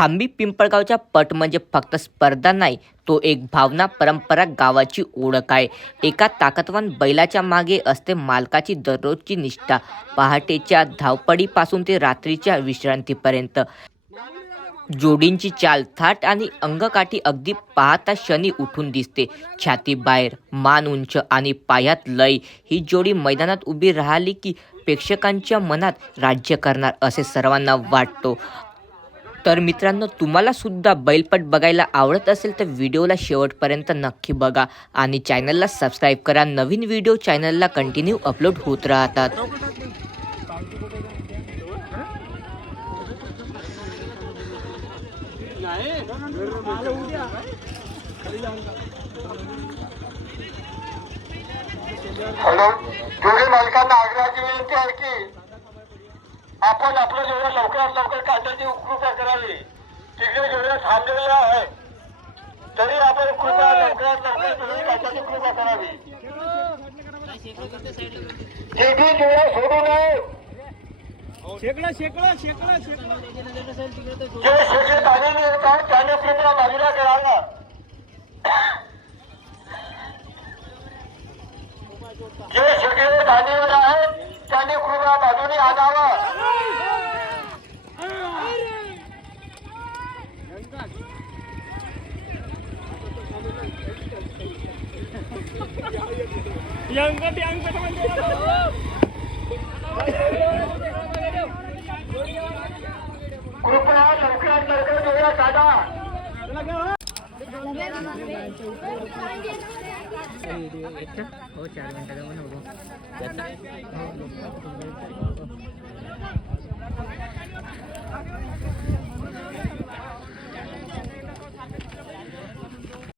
खांबी पिंपळगावच्या पट म्हणजे फक्त स्पर्धा नाही तो एक भावना परंपरा गावाची ओळख आहे. एका ताकदवान बैलाच्या मागे असते मालकाची दररोजची निष्ठा. पहाटेच्या धावपडीपासून ते रात्रीच्या विश्रांतीपर्यंत. जोडींची चाल थाट आणि अंगकाठी अगदी पाहता शनी उठून दिसते. छाती बाहेर मान उंच आणि पायात लय. ही जोडी मैदानात उभी राहिली की प्रेक्षकांच्या मनात राज्य करणार असे सर्वांना वाटतो. तर मित्रांनो तुम्हाला सुद्धा बैलपट बघायला आवडत असेल तर व्हिडिओला शेवटपर्यंत नक्की बघा आणि चॅनलला सबस्क्राईब करा. नवीन व्हिडिओ चॅनलला कंटिन्यू अपलोड होत राहतात. हॅलो मालकांना आग्रहाची विनंती आहे की आपण आपलं जेवढं लवकरात लवकर काढण्याची कृपा करावी तिकडे जेवढं थांबलेलं आहे तरी आपण कृपा लवकरात लवकर काढण्याची कृपा करावी. तिथे जेवढं सोडू नये. शेकडा शेकडा शेकडा शेकडा. जे शेती पाणी येतात त्याने कृपया बाजूला करावा. जे शेती धान्यवर आहेत त्याने कृपया बाजूने आणावं यंकट यंकट म्हणजे कृपया একটা ও চার ঘন্টা দেবো না ওগুলো